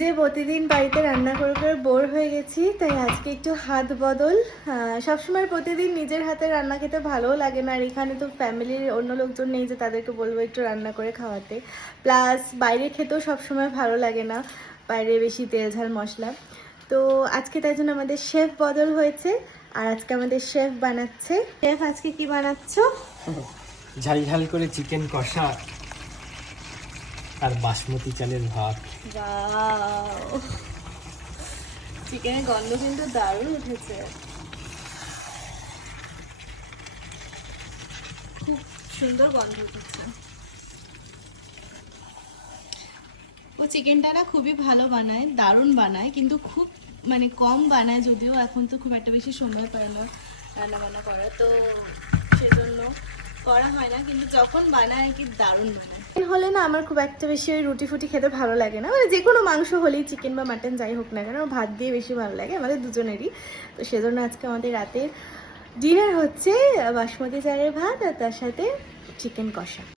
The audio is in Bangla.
যে প্রতিদিন বাড়িতে রান্না করে করে বোর হয়ে গেছি, তাই আজকে একটু হাত বদল। সবসময় প্রতিদিন নিজের হাতে রান্না খেতে ভালোও লাগে না, আর এখানে তো ফ্যামিলির অন্য লোকজন নেই যে তাদেরকে বলবো একটু রান্না করে খাওয়াতে। প্লাস বাইরে খেতেও সবসময় ভালো লাগে না, বাইরে বেশি তেল ঝাল মশলা। তো আজকে তাই জন্য আমাদের শেফ বদল হয়েছে, আর আজকে আমাদের শেফ বানাচ্ছে। শেফ আজকে কি বানাচ্ছো? ঝাল ঝাল করে চিকেন কষা আর বাসমতি চালের ভাত। ওয়াও, চিকেনের গন্ধ কিন্তু দারুণ উঠেছে, খুব সুন্দর গন্ধ উঠেছে। ও চিকেনটা না খুবই ভালো বানায়, দারুণ বানায়, কিন্তু খুব মানে কম বানায়, যদিও এখন তো খুব একটা বেশি সময় পায় না রান্না বান্না করা, তো সেজন্য করা হয় না, কিন্তু যখন বানায় কি দারুণ বানায়। হলে না আমার খুব একটা বেশি ওই রুটি ফুটি খেতে ভালো লাগে না, মানে যে কোনো মাংস হলেই, চিকেন বা মাটন যাই হোক না কেন, ভাত দিয়ে বেশি ভালো লাগে আমাদের দুজনেরই। তো সেজন্য আজকে আমাদের রাতের ডিনার হচ্ছে বাসমতি চালের ভাত আর তার সাথে চিকেন কষা।